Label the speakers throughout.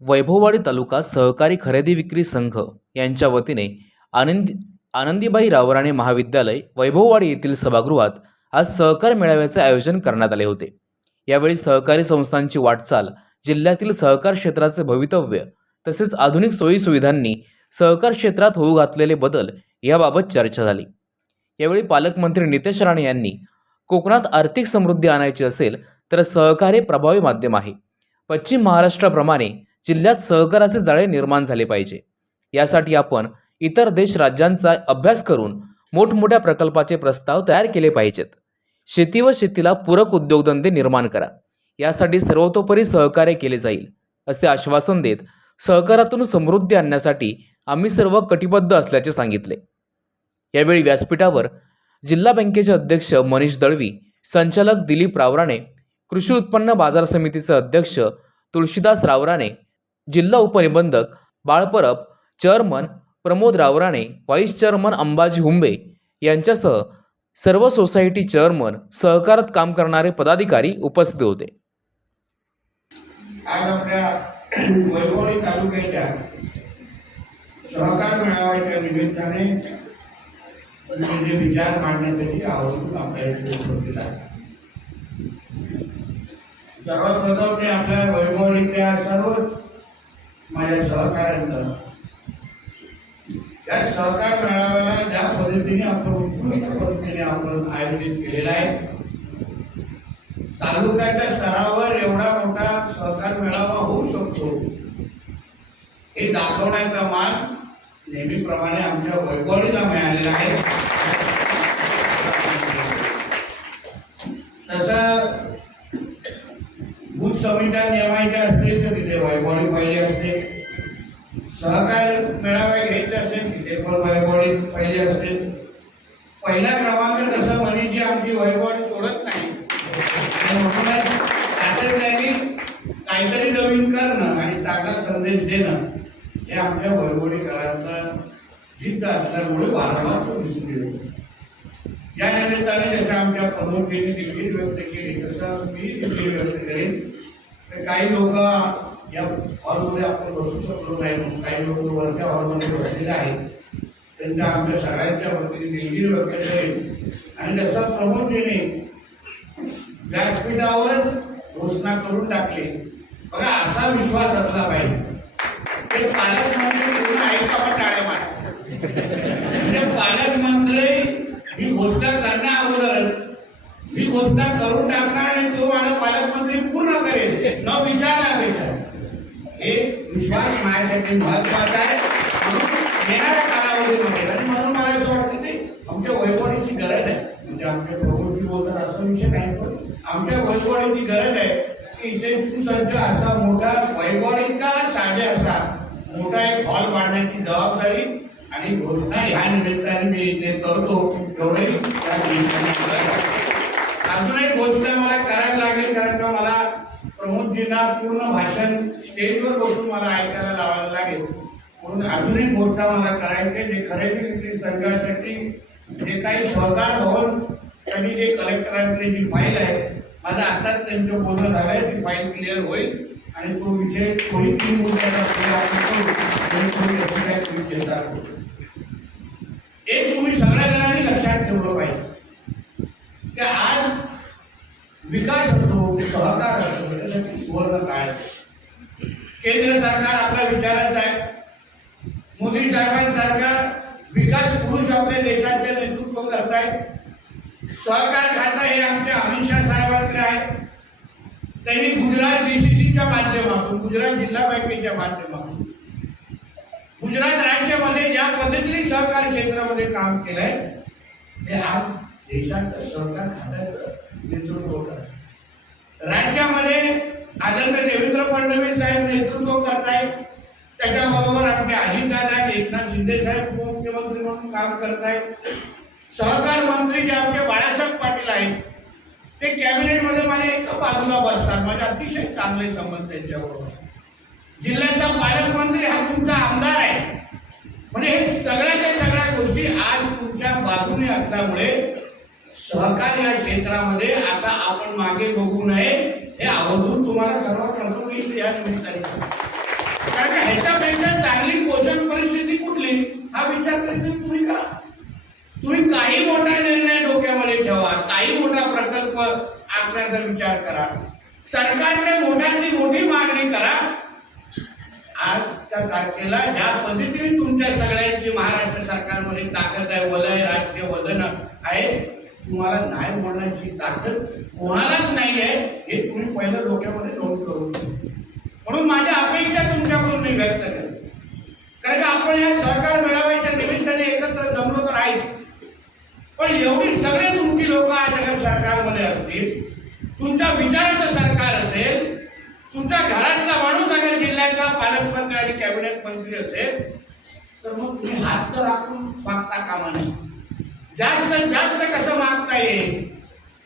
Speaker 1: वैभववाडी तालुका सहकारी खरेदी विक्री संघ यांच्या वतीने आनंदी आनंदीबाई रावराणे महाविद्यालय वैभववाडी येथील सभागृहात आज सहकार मेळाव्याचे आयोजन करण्यात आले होते. यावेळी सहकारी संस्थांची वाटचाल जिल्ह्यातील सहकार क्षेत्राचे भवितव्य तसेच आधुनिक सोयीसुविधांनी सहकार क्षेत्रात होऊ घातलेले बदल याबाबत चर्चा झाली. यावेळी पालकमंत्री नितेश राणे यांनी कोकणात आर्थिक समृद्धी आणायची असेल तर सहकार्य प्रभावी माध्यम आहे. पश्चिम महाराष्ट्राप्रमाणे जिल्ह्यात सहकाराचे जाळे निर्माण झाले पाहिजे. यासाठी आपण इतर देश राज्यांचा अभ्यास करून मोठमोठ्या प्रकल्पाचे प्रस्ताव तयार केले पाहिजेत. शेती व शेतीला पूरक उद्योगधंदे निर्माण करा. यासाठी सर्वतोपरी सहकार्य केले जाईल असे आश्वासन देत सहकारातून समृद्धी आणण्यासाठी आम्ही सर्व कटिबद्ध असल्याचे सांगितले. यावेळी व्यासपीठावर जिल्हा बँकेचे अध्यक्ष मनीष दळवी संचालक दिलीप रावराणे कृषी उत्पन्न बाजार समितीचे अध्यक्ष तुळशीदास रावराणे जिल्हा उपनिबंधक Balparab chairman Pramod Rawrane vice chairman Ambaji Humbe यांच्यासह सर्व सोसायटी चेअरमन सहकारात काम करणारे पदाधिकारी उपस्थित होते.
Speaker 2: आज आपल्या वैभवणी तालुक्याच्या सहकार मेळाव्याच्या निमित्ताने म्हणजे विचार मांडण्यासाठी आवडून आपल्या इथे उपस्थित आहे. सर्वप्रथम मी आपल्या वैभवणीच्या सर्व माझ्या सहकाऱ्यांचं या सहकार मेळाव्याला ज्या पद्धतीने आपण उत्कृष्ट पद्धतीने आपण आयोजित केलेला आहे तालुक्याच्या स्तरावर एवढा मोठा सहकार मेळावा होऊ शकतो हे दाखवण्याचा मान नेहमीप्रमाणे आमच्या वैभवणीला मिळालेला आहे. तसं बूथ समित्या नेमायच्या असतील तर तिथे वैभवणी पहिली असते सहकार मेळावे घ्यायचे असेल तिथे पण वैभवणी पहिली असते पहिला क्रमांक तसं म्हणीची आमची वैभवणी सोडत नाही आणि म्हणूनच सातत्याने काहीतरी नवीन करणं आणि चांगला संदेश देणं हे आमच्या वैभवणीकरांचा जिद्द असल्यामुळे वारंवार तो दिसून येतो या निमित्ताने जसं आमच्या प्रमुखजींनी देखील व्यक्त केली तसं मी देखील व्यक्त करेन. तर काही लोक या हॉलमध्ये आपण बसू शकलो नाही म्हणून काही लोक वरच्या हॉलमध्ये बसलेले आहेत. त्यांच्या आमच्या सगळ्यांच्या वतीने दिलगिरी व्यक्त करेन. आणि जसं प्रमोदजीने व्यासपीठावरच घोषणा करून टाकली. बघा असा विश्वास असला पाहिजे. ते पालकमंत्री पूर्ण टाळ्या टाळे म्हणजे पालकमंत्री ही घोषणा करण्या अगोदर मी घोषणा करून टाकणार आणि तो मला पालकमंत्री पूर्ण करेल. न विचारला भेटा हे विश्वास माझ्यासाठी महत्त्वाचा आहे. म्हणून येणाऱ्या कालावधीमध्ये आणि म्हणून मला असं वाटतं की आमच्या वैभवणीची गरज आहे. म्हणजे आमच्या प्रभूची बोलतात असा विषय नाही पण आमच्या वैभवाची गरज आहे की इथे सुसज्ज असा मोठा वैभवणीचा साधे असा मोठा एक हॉल बांधण्याची जबाबदारी आणि घोषणा ह्या निमित्ताने मी इथे करतो. एवढंही अजूनही मला अजून एक घोषणा मला करायला लागेल कारण का मला प्रमोदजींना पूर्ण भाषण स्टेजवर बसून मला ऐकायला लावायला लागेल. म्हणून अजूनही घोषणा मला करायची जे खरेदी विक्री संघासाठी जे काही सहकार भवन त्यांनी जे कलेक्टरांकडे जी फाईल आहे माझं आताच त्यांचं बोलणं झालंय ती फाईल क्लिअर होईल. आणि तो विषय कोणी तीन मुद्द्याचा तुम्ही चिंता करू एक तुम्ही सगळ्या जणांनी लक्षात ठेवलं पाहिजे. की आज विकास असो सहकार असो याच्यासाठी सुवर्ण काय आहे. केंद्र सरकार आपल्या विचारात आहे. मोदी सरकार विकास पुरुष आपल्या देशाचे नेतृत्व करत आहे सहकार खातं हे आमच्या अमित शाह साहेबांकडे आहे. त्यांनी गुजरात डीसीसीच्या माध्यमातून गुजरात जिल्हा बँकेच्या माध्यमातून गुजरात राज्यामध्ये ज्या पद्धतीने सहकार क्षेत्रामध्ये काम केलंय हे आज देशाचं सहकार खात्याचं नेतृत्व करत राज्यामध्ये आदरणीय देवेंद्र फडणवीस साहेब नेतृत्व करतायत. त्याच्याबरोबर आमचे अजितदादा एकनाथ शिंदे साहेब उपमुख्यमंत्री म्हणून काम करतायत. सहकार मंत्री जे आमचे बाळासाहेब पाटील आहेत ते कॅबिनेटमध्ये माझ्या एका बाजूला बसतात. माझे अतिशय चांगले संबंध त्यांच्याबरोबर. जिल्ह्याचा पालकमंत्री हा तुमचा आमदार आहे. म्हणजे हे सगळ्याच्या सगळ्या गोष्टी आज तुमच्या बाजूने असल्यामुळे सहकार या क्षेत्रामध्ये आता आपण मागे बघू नये हे आवर्जून तुम्हाला सर्वप्रथम येईल या निमित्ताने. सांगतो. ह्याच्यापेक्षा चांगली पोषण परिस्थिती कुठली? हा विचार करीत तुम्ही का? तुम्ही काही मोठा निर्णय डोक्यामध्ये ठेवा काही मोठा प्रकल्प आखण्याचा विचार करा. सरकारने मोठ्याची मोठी मागणी करा. आजच्या तारखेला ज्या पद्धतीने तुमच्या सगळ्यांची महाराष्ट्र सरकारमध्ये ताकद आहे वलय राजकीय वजन आहे तुम्हाला नाही म्हणण्याची ताकद कोणालाच नाही आहे हे तुम्ही पहिलं डोक्यामध्ये नोंद करून म्हणून माझ्या अपेक्षा तुमच्याकडून मी व्यक्त करतो. कारण की आपण या सहकार मेळाव्याच्या निमित्ताने एकत्र जमलो तर आहे पण एवढी सगळे तुमची लोक आज अगर सरकारमध्ये असतील तुमच्या विचाराचं सरकार असेल तुमच्या घरातला माणूस अगर जिल्ह्यातला पालकमंत्री आणि कॅबिनेट मंत्री असेल तर मग तुम्ही हात तर राखून मागता कामा नाही जास्त जास्त कसं मागता येईल?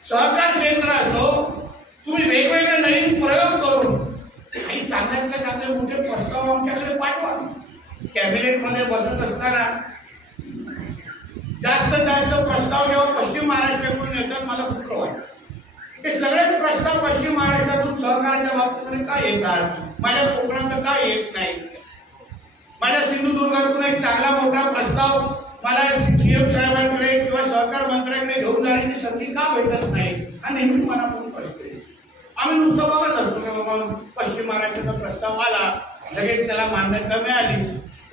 Speaker 2: सहकार केंद्र असो तुम्ही वेगवेगळे नवीन प्रयोग करून काही चांगल्यातले चांगले मोठे प्रस्ताव आमच्याकडे पाठवा. कॅबिनेटमध्ये बसत असताना जास्त जास्त प्रस्ताव जेव्हा पश्चिम महाराष्ट्राकडून येतात मला कुठलं वाटतं. हे सगळेच प्रस्ताव पश्चिम महाराष्ट्रातून सहकाराच्या बाबतीमध्ये का येतात? माझ्या कोकणात का येत नाही? माझ्या सिंधुदुर्गातून एक चांगला मोठा प्रस्ताव मला सीएम साहेबांकडे किंवा सहकार मंत्र्यांकडे घेऊन जाण्याची संधी का भेटत नाही? हा नेहमी मनातून प्रश्न आम्ही नुसतं बघत असतो की बाबा पश्चिम महाराष्ट्राचा प्रस्ताव आला लगेच त्याला मान्यता मिळाली.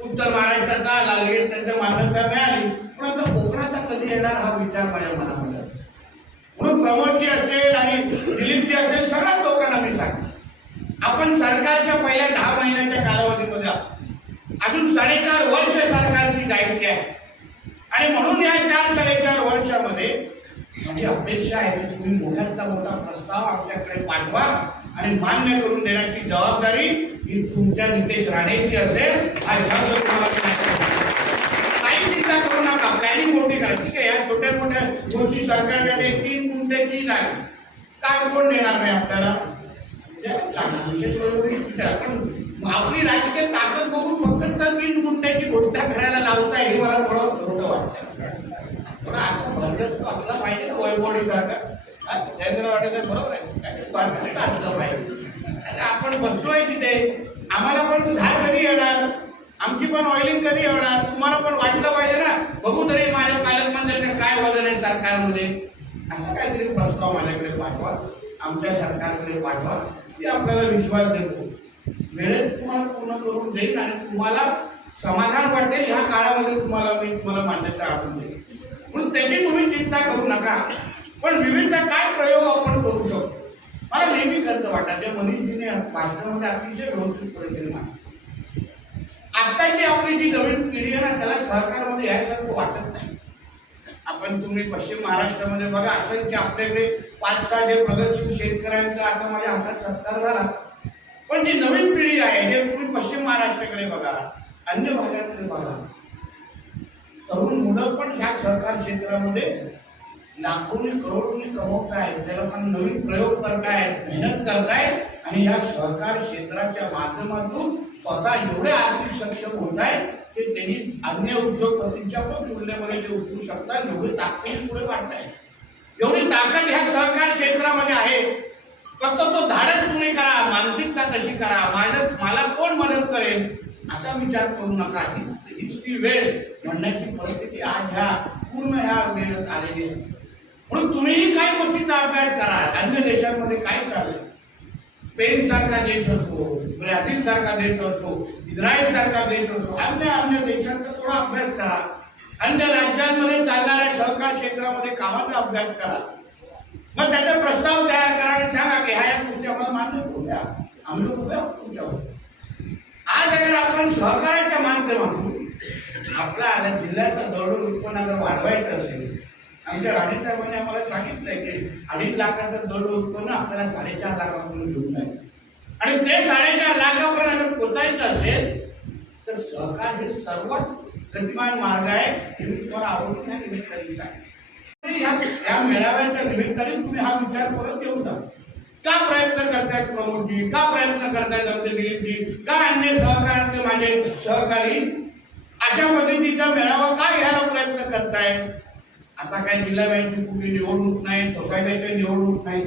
Speaker 2: उत्तर महाराष्ट्राचा आला लगेच त्यांच्या मान्यता मिळाली. पण आता कोकणाचा कधी येणार हा विचार माझ्या मनामध्ये असतो. म्हणून प्रमोदजी असेल आणि दिलीपजी असेल सगळ्याच लोकांना मी सांगतो. आपण सरकारच्या पहिल्या दहा महिन्याच्या कालावधीमध्ये आहोत. अजून साडेचार वर्ष सरकारची दायित्व आहे आणि म्हणून या चार साडेचार वर्षामध्ये माझी अपेक्षा आहे की तुम्ही मोठ्यातला मोठा प्रस्ताव आमच्याकडे पाठवा आणि मान्य करून देण्याची जबाबदारी ही तुमच्या नितेश राणेची असेल हा शब्द काही चिंता करू नका. प्लॅनिंग मोठी करा ठीक आहे या छोट्या मोठ्या गोष्टी सरकारच्या ते तीन गुंठ्याची नाही काय कोण देणार नाही आपल्याला? म्हणजे पण आपली राजकीय ताकद बघून फक्त तर तीन गुंठ्याची घोषणा करायला लावताय हे मला थोडं खोटं वाटतं थोडं असं भरलंच असलं पाहिजे बरोबर आहे. असलं पाहिजे? आपण बसतोय तिथे. आम्हाला पण धार कधी येणार? आमची पण ऑइलिंग कधी होणार? तुम्हाला पण वाटलं पाहिजे ना? बघू तरी माझ्या पालकमंत्र्यांचं काय वजन आहे सरकारमध्ये. असं काहीतरी प्रस्ताव माझ्याकडे पाठवा. आमच्या सरकारकडे पाठवा. की आपल्याला विश्वास देतो. वेळेत तुम्हाला पूर्ण करून देईन आणि तुम्हाला समाधान वाटेल. ह्या काळामध्ये तुम्हाला मी तुम्हाला मान्यता आणून देईन. म्हणून त्याची तुम्ही चिंता करू नका. पण विविधता काय प्रयोग आपण करू शकतो? मला नेहमी खर्च वाटत जे मनीषजीने भाषणामध्ये अतिशय व्यवस्थित पद्धतीने मांडलं आत्ताची आपली जी नवीन पिढी आहे ना त्याला सहकारमध्ये यायसारखं वाटत नाही. आपण तुम्ही पश्चिम महाराष्ट्रामध्ये बघा असं की आपल्याकडे पाच सहा जे प्रगतशील शेतकऱ्यांचा आता माझ्या हातात सत्कार झाला. पण जी नवीन पिढी आहे जे तुम्ही पश्चिम महाराष्ट्राकडे बघा अन्य भागाकडे बघा तरुण मुलं पण ह्या सहकार क्षेत्रामध्ये लाखोनी करोडोनी कमवतायत त्याला पण नवीन प्रयोग करतायत मेहनत करतायत आणि या सहकार क्षेत्राच्या माध्यमातून स्वतः एवढे आर्थिक सक्षम होत आहेत की त्यांनी अन्य उद्योगपतींच्या पण तुलनेमध्ये ते उतरू शकतात. एवढी ताकद पुढे वाढतायत एवढी ताकद ह्या सहकार क्षेत्रामध्ये आहे. फक्त तो धाडस तुम्ही करा मानसिकता कशी करा. माझं मला कोण मदत करेल? असा विचार करू नका. ही- हीच ती वेळ म्हणण्याची परिस्थिती आज ह्या पूर्ण ह्या वेळेत आलेली आहे. म्हणून तुम्हीही काही गोष्टीचा अभ्यास करा अन्य देशांमध्ये काय चाललंय? स्पेन सारखा देश असो ब्राझील सारखा देश असो इस्रायल सारखा देश असो अन्य अन्य देशांचा थोडा अभ्यास करा. अन्य राज्यांमध्ये चालणाऱ्या सहकार क्षेत्रामध्ये कामाचा अभ्यास करा. मग त्याचा प्रस्ताव तयार करा आणि सांगा की ह्या या गोष्टी आम्हाला मान्य करू द्या आम्ही लोक उभे आहोत तुमच्यावर. आज अगर आपण सहकार्याच्या माध्यमातून आपल्या आल्या जिल्ह्याचा उत्पन्न जर वाढवायचं असेल आमच्या राणे साहेबांनी आम्हाला सांगितलंय की अडीच लाखाचं दरडोई उत्पन्न आपल्याला साडेचार लाखापर्यंत घेऊन जाईल आणि ते साडेचार लाखापर्यंत पोचायचं असेल तर सहकार हे सर्वात गतिमान मार्ग आहे हे मी तुम्हाला आवडून या निमित्ताने सांगितलं या या मेळाव्याच्या निमित्ताने तुम्ही हा विचार परत येऊ जा. का प्रयत्न करतायत प्रमोदजी? का प्रयत्न करतायत आमचे दिलीपजी? का अन्य सहकाराचे माझे सहकारी? अशा पद्धतीचा मेळावा का घ्यायला प्रयत्न करतायत? आता काय जिल्हा बँकेची कुठे निवडणूक नाही सोसायटीची निवडणूक नाही.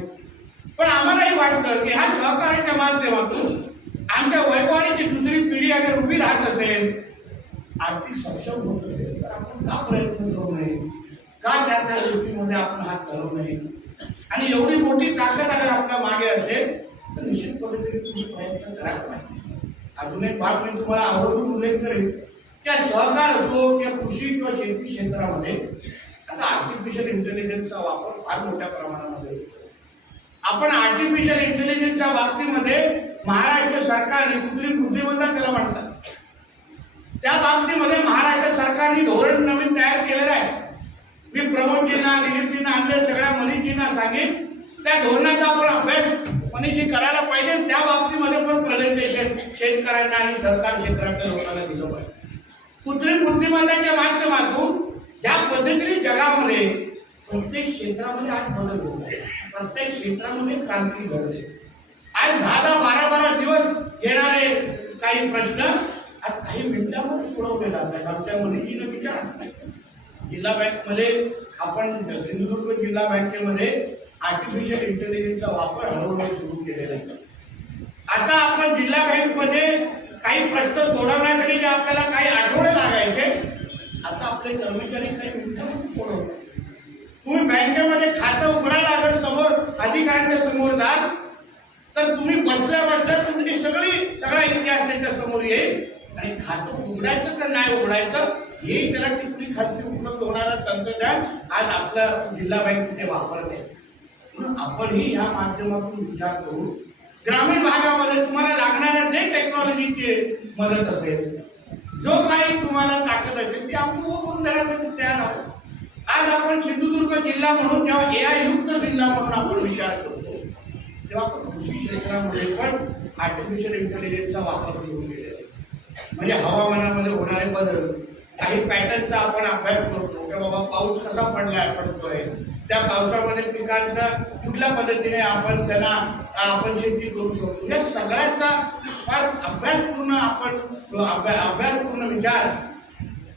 Speaker 2: पण आम्हालाही वाटतं की ह्या सहकार्याच्या माध्यमातून आमच्या वैभवाची दुसरी पिढी अगर उभी राहत असेल आर्थिक सक्षम होत असेल तर आपण का प्रयत्न करू नये? का त्या त्या गोष्टीमध्ये आपण हात घालू नये? आणि एवढी मोठी ताकद अगर आपल्या मागे असेल तर निश्चित पद्धतीने तुम्ही प्रयत्न करायला पाहिजे. अजून एक भाग मी तुम्हाला आवर्जून उल्लेख करेन त्या सहकार असो किंवा कृषी किंवा शेती क्षेत्रामध्ये आता आर्टिफिशियल इंटेलिजन्सचा वापर फार मोठ्या प्रमाणामध्ये आपण आर्टिफिशियल इंटेलिजन्सच्या बाबतीमध्ये महाराष्ट्र सरकारने कृत्रिम बुद्धिमत्ता त्याला म्हणतात. त्या बाबतीमध्ये महाराष्ट्र सरकारने धोरण नवीन तयार केलेलं आहे. मी प्रमोदजींना दिलीपजींना अन्य सगळ्या मनीषजींना सांगेन त्या धोरणाचा आपण अभ्यास मनीषजी करायला पाहिजे त्या बाबतीमध्ये पण प्रेझेंटेशन शेतकऱ्यांना आणि सहकार क्षेत्राकडे लोकांना दिलं पाहिजे. कृत्रिम बुद्धिमत्ताच्या माध्यमातून ज्या पद्धतीने जगामध्ये प्रत्येक क्षेत्रामध्ये आज बदल होत आहे. प्रत्येक क्षेत्रामध्ये क्रांती घडते. आज दहा दहा बारा बारा दिवस येणारे काही प्रश्न आज काही मिनिटांमध्ये सोडवले जात आहेत. आमच्या मनीषीनं विचार. जिल्हा बँकमध्ये आपण सिंधुदुर्ग जिल्हा बँकेमध्ये आर्टिफिशियल इंटेलिजन्सचा वापर हळूहळू सुरू केलेला आहे. आता आपण जिल्हा बँकमध्ये काही प्रश्न सोडवण्यासाठी जे आपल्याला काही आठवडे लागायचे आता आपले कर्मचारी काही मिनिटांमध्ये सोडवतात तुम्ही बँकेमध्ये खातं उघडायला अगर समोर अधिकाऱ्यांच्या समोर जाल तर तुम्ही बसल्या बसल्या तुमची सगळी सगळा इतिहास त्यांच्यासमोर येईल. आणि खातं उघडायचं का नाही उघडायचं हे त्याला टिप्पणी खाती उपलब्ध होणारं तंत्रज्ञान आज आपल्या जिल्हा बँक तिथे वापरते. म्हणून आपणही ह्या माध्यमातून विचार करू. ग्रामीण भागामध्ये तुम्हाला लागणाऱ्या जे टेक्नॉलॉजीची मदत असेल जो काही तुम्हाला ताकद असेल ती आपण उभं करून देण्यासाठी तयार आहोत. आज आपण सिंधुदुर्ग जिल्हा म्हणून जेव्हा ए आय युक्त जिल्हा म्हणून आपण विचार करतो तेव्हा आपण कृषी क्षेत्रामध्ये पण आर्टिफिशियल इंटेलिजन्सचा वापर सुरू केलेला आहे. म्हणजे हवामानामध्ये होणारे बदल काही पॅटर्नचा आपण अभ्यास करतो की बाबा पाऊस कसा पडलाय पडतोय त्या पावसामध्ये पिकांचा कुठल्या पद्धतीने आपण त्यांना आपण शेती करू शकतो. या सगळ्यांचा फार अभ्यासपूर्ण आपण अभ्या अभ्यासपूर्ण विचार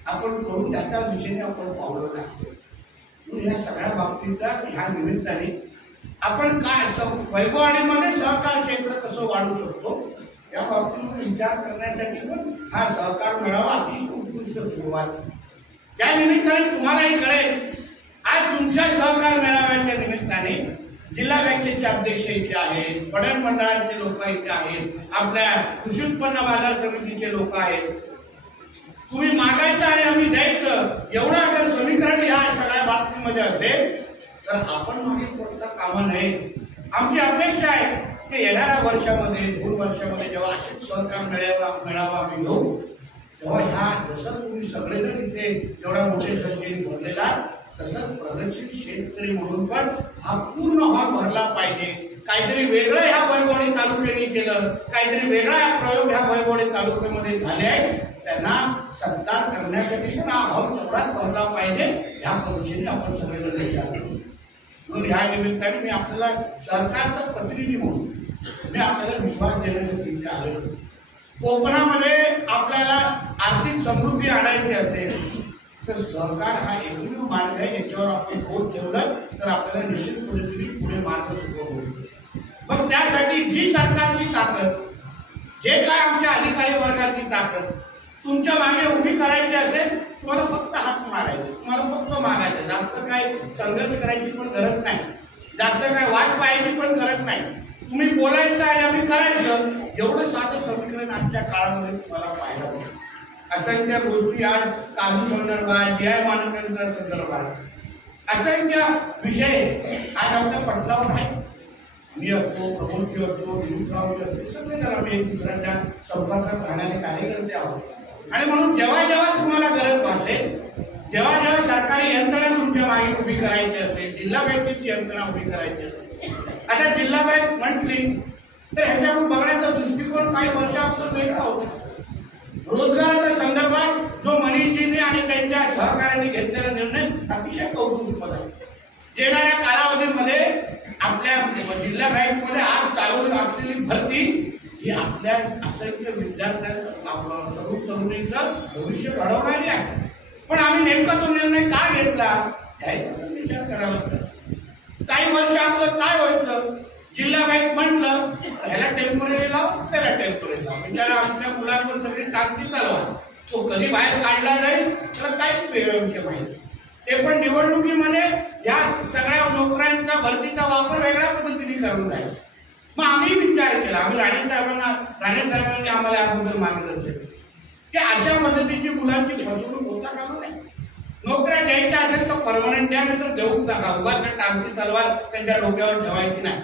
Speaker 2: आपण करून त्याच्या दिशेने आपण पावलं टाकतो म्हणून सगळ्या बाबतीचा ह्या निमित्ताने आपण काय असं वैभववाडीमध्ये सहकार क्षेत्र कसं वाढू शकतो या बाबतीमध्ये विचार करण्यासाठी पण हा सहकार मेळावा अतिशय उत्कृष्ट सुरुवात. त्या निमित्ताने तुम्हालाही कळेल आज तुमच्या सहकार मेळाव्याच्या निमित्ताने जिल्हा बँकेचे अध्यक्ष इथे आहेत पणन मंडळाचे लोक इथे आहेत आपल्या कृषी उत्पन्न बाजार समितीचे लोक आहेत. तुम्ही मागायचं आणि आम्ही द्यायचं एवढं अगर समीकरण ह्या सगळ्या बाबतीमध्ये असेल तर आपण मागे पडता कामा नये आमची अपेक्षा आहे की येणाऱ्या वर्षामध्ये दोन वर्षामध्ये जेव्हा असेच सहकार मिळावा मिळावा आम्ही घेऊ तेव्हा ह्या जसं तुम्ही सगळेजण इथे एवढ्या मोठे संख्येने भरलेला तसंच प्रगतशील शेतकरी म्हणून पण हा पूर्ण हॉल भरला पाहिजे. काहीतरी वेगळं ह्या वैभवणी तालुक्याने केलं काहीतरी वेगळा हा प्रयोग ह्या वैभवणी तालुक्यामध्ये झाले आहे त्यांना सत्कार करण्यासाठी पण हा हॉल तेवढाच भरला पाहिजे. ह्या पद्धतीने आपण सगळेजण विचार करू म्हणून ह्या निमित्ताने मी आपल्याला सरकारचा प्रतिनिधी म्हणून मी आपल्याला विश्वास देण्यासाठी इथे आलेलो कोकणामध्ये आपल्याला आर्थिक समृद्धी आणायची असेल तर सहकार हा एकमेव मार्ग आहे याच्यावर आपण बोट ठेवलं तर आपल्याला निश्चित पद्धतीने पुढे मार्ग सुरू होईल मग त्यासाठी जी सरकारची ताकद जे काय आमच्या अधिकारी वर्गाची ताकद तुमच्या मागे उभी करायची असेल तुम्हाला फक्त हात मारायचे तुम्हाला फक्त मागायचं. जास्त काय संघर्ष करायची पण गरज नाही. जास्त काय वाट पाहायची पण गरज नाही. तुम्ही बोलायचं आणि आम्ही करायचं एवढं साधं समीकरण आजच्या काळामध्ये तुम्हाला पाहायला मिळेल. असंख्य गोष्टी आज काजू संदर्भात जय आय मानकांच्या संदर्भात असंख्य विषय आज आमच्या पटलावर आहे मी असो प्रमोदजी असो दिलीपरावजी असो सगळेजण आम्ही एक दुसऱ्याच्या संपर्कात राहणारे कार्यकर्ते आहोत. आणि म्हणून जेव्हा जेव्हा तुम्हाला गरज भासेल जेव्हा जेव्हा सरकारी यंत्रणा तुमच्या मागे उभी करायची असेल जिल्हा बँकेची यंत्रणा उभी करायची असेल आता जिल्हा बँक म्हटली तर ह्याच्याकडून बघण्याचा दृष्टिकोन काही वर्षापासून वेगळा होता. रोजगाराच्या संदर्भात जो मनीषजीने आणि त्यांच्या सहकार्याने घेतलेला निर्णय अतिशय कौतुकास्पद आहे. येणाऱ्या कालावधीमध्ये आपल्या जिल्हा बँकमध्ये आज चालू असलेली भरती ही आपल्या असंख्य विद्यार्थ्यांचं आपलं तरुण तरुणीचं भविष्य घडवणारी आहे. पण आम्ही नेमका तो निर्णय का घेतला याचा विचार करावा काही वर्ष आपलं काय व्हायचं? जिल्हा बँक म्हटलं ह्याला टेंपररी लाव त्याला टेंपररी लाव. म्हणजे आमच्या मुलांवर सगळी टाकती चालवा. तो कधी बाहेर काढला जाईल त्याला काहीच वेगळ्या माहिती. ते पण निवडणुकीमध्ये या सगळ्या नोकऱ्यांचा भरतीचा वापर वेगळ्या पद्धतीने करून जाईल मग आम्ही विचार केला. आम्ही राणे साहेबांना राणे साहेबांनी आम्हाला याबद्दल मार्गदर्शन केलं. की अशा पद्धतीची मुलांची फसवणूक होता कामा नाही नोकऱ्या द्यायच्या असेल तर परमनंट द्या नंतर तर देऊच नका उगाच त्या टांगती तलवार त्यांच्या डोक्यावर ठेवायची नाही.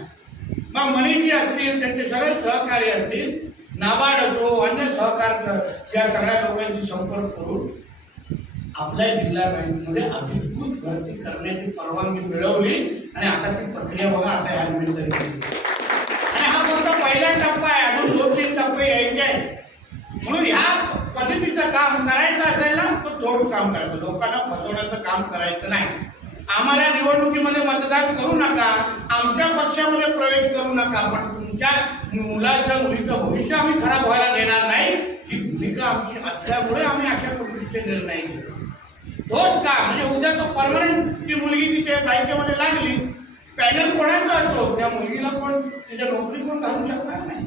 Speaker 2: मग मनीजी असतील त्यांचे सगळे सहकारी असतील नाबार्ड असो अन्य सहकार या सगळ्या लोकांशी संपर्क करून आपल्या जिल्हा बँकेमध्ये अधिकृत भरती करण्याची परवानगी मिळवली आणि आता ती प्रक्रिया बघा आता या निमित्ताने आणि हा फक्त पहिला टप्पा आहे अजून दोन तीन टप्पे यायचे आहेत. म्हणून ह्या पद्धतीचं काम करायचं असेल ना तर थोडं काम करायचं. लोकांना फसवण्याचं काम करायचं नाही. आम्हाला निवडणुकीमध्ये मतदान करू नका आमच्या पक्षामध्ये प्रवेश करू नका पण तुमच्या मुलाच्या मुलीचं भविष्य आम्ही खराब व्हायला देणार नाही. ही भूमिका आमची असल्यामुळे आम्ही अशा पद्धतीचे निर्णय घेतो तोच का? म्हणजे उद्या तो परमनंट ती मुलगी तिथे बँकेमध्ये लागली. पॅनल कोणाचा असो त्या मुलगीला कोण तिच्या नोकरी कोण घालू शकणार नाही?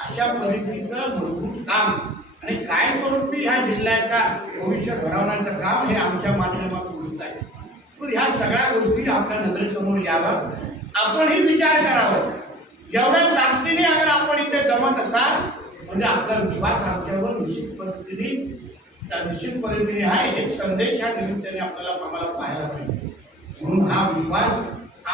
Speaker 2: अशा परिस्थितीचं मजबूत काम. आणि कायमस्वरूपी ह्या जिल्ह्याचा भविष्य घडवण्याचं काम हे आमच्या माध्यमात होत आहे. ह्या सगळ्या गोष्टी आपल्या नजरेसमोर याव्या. आपणही विचार करावा. एवढ्या ताकदीने अगर आपण इथे जमत असाल म्हणजे आपला विश्वास आमच्यावर निश्चित पद्धतीने त्या निश्चित पद्धतीने आहे एक संदेश ह्या निमित्ताने आपल्याला आम्हाला पाहायला पाहिजे. म्हणून हा विश्वास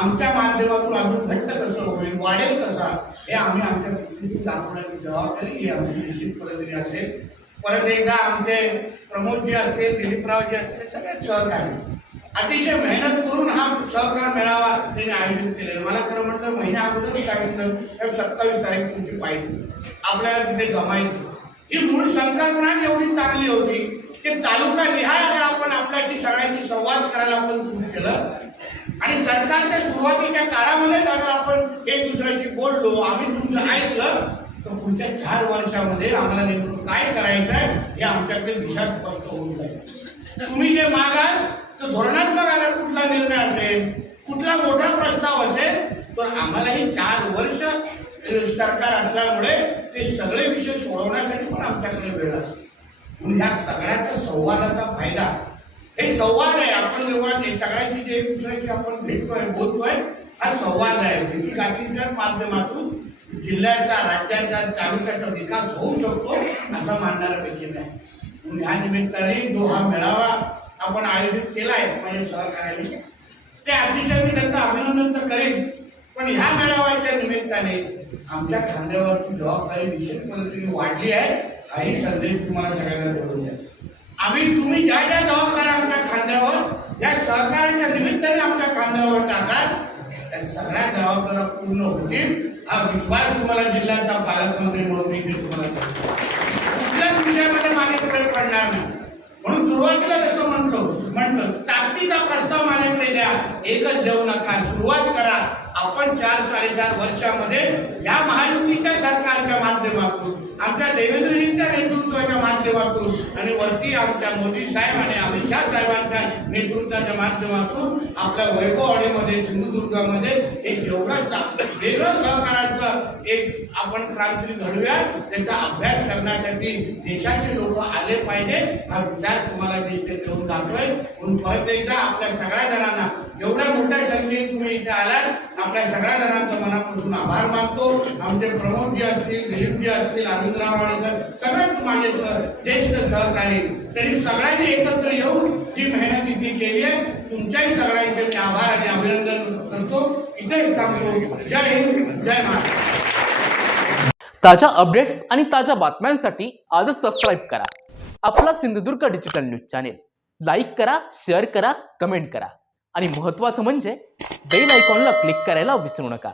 Speaker 2: आमच्या माध्यमातून अजून घट्ट कसं होईल वाढेल कसा हे आम्ही आमच्या कृतीतून दाखवण्याची जबाबदारी ही आमची निश्चित पद्धतीने असेल. परत एकदा आमचे प्रमोदजी असतील दिलीपरावजी असतील सगळे सहकारी. अतिशय मेहनत करून हा सहकार मेळावा त्यांनी आयोजित केलेला मला खरं म्हटलं महिन्या अगोदर सांगितलं तर सत्तावीस तारीख तुमची पाहिजे आपल्याला तिथे गमायची. ही मूळ संकल्पना एवढी चांगली होती की तालुका निहाय जर आपण आपल्याशी सगळ्यांशी संवाद करायला आपण सुरू केलं. आणि सरकारच्या सुरुवातीच्या काळामध्ये जर आपण एक दुसऱ्याशी बोललो आम्ही तुमचं ऐकलं तर पुढच्या चार वर्षामध्ये आम्हाला नेमकं काय करायचं आहे हे आमच्याकडे दिशा स्पष्ट होऊन जाईल. तुम्ही जे मागाल तर धोरणात्मक अगर कुठला निर्णय असेल? कुठला मोठा प्रस्ताव असेल? तर आम्हालाही चार वर्ष सरकार असल्यामुळे ते सगळे विषय सोडवण्यासाठी पण आमच्याकडे वेळ असतो. म्हणून ह्या सगळ्याचा संवादाचा फायदा. हे संवाद आहे. आपण जेव्हा ते सगळ्यांची जे दुसऱ्याची आपण भेटतोय बोलतोय हा संवाद आहे. भेटी गाठीच्या माध्यमातून जिल्ह्याचा राज्याचा तालुक्याचा विकास होऊ शकतो असं पैकी नाही. म्हणून ह्या निमित्ताने जो हा मेळावा आपण आयोजित केला आहे माझ्या सहकार्याने. ते अतिशय मी त्यांचं अभिनंदन तर करेन पण ह्या मेळाव्याच्या निमित्ताने आमच्या खांद्यावरची जबाबदारी निश्चित पद्धतीने वाढली आहे हाही संदेश तुम्हाला सगळ्यांना करून द्या आम्ही तुम्ही ज्या ज्या जबाबदाऱ्या आमच्या खांद्यावर या सहकार्याच्या निमित्ताने आमच्या खांद्यावर टाकाल त्या सगळ्या जबाबदाऱ्या पूर्ण होतील हा विश्वास तुम्हाला जिल्ह्याचा पालकमंत्री म्हणून मी तुम्हाला कुठल्याच विषयामध्ये माझ्याकडे पडणार नाही. म्हणून सुरुवातीला जसं ताकदीचा प्रस्ताव माझ्याकडे द्या एकच देऊ नका. सुरुवात करा. आपण चार साडेचार वर्षामध्ये या महायुतीच्या सरकारच्या माध्यमातून आमच्या देवेंद्रजींच्या नेतृत्वाच्या माध्यमातून आणि वरती आमच्या मोदी साहेब आणि अमित शाह साहेबांच्या नेतृत्वाच्या माध्यमातून आपल्या वैभववाडीमध्ये सिंधुदुर्गामध्ये एक एवढा वेगळं सहकाराचं एक आपण क्रांती घडूया त्याचा अभ्यास करण्यासाठी देशाचे लोक आले पाहिजे हा विचार तुम्हाला मी इथे देऊन जातोय. म्हणून परत एकदा आपल्या सगळ्या जणांना एवढ्या मोठ्या संख्येने तुम्ही इथे आलात आपल्या सगळ्या जणांचा मनापासून आभार मानतो. आमचे प्रमोदजी असतील दिलीपजी असतील अरविंदराव वाडेकर सगळेच माझे सह- ज्येष्ठ सहकारी तरी सगळ्यांनी एकत्र येऊन ही मेहनत इथे केली आहे. तुमच्याही सगळ्यांचे मी आभार आणि अभिनंदन करतो. इथे थांबतो जय हिंद जय महाराष्ट्र.
Speaker 1: ताज्या अपडेट्स आणि ताज्या बातम्यांसाठी आजच सबस्क्राईब करा. आपला Sindhudurg digital news channel like करा शेअर करा कमेंट करा. आणि महत्त्वाचं म्हणजे बेल आयकॉनला क्लिक करायला विसरू नका.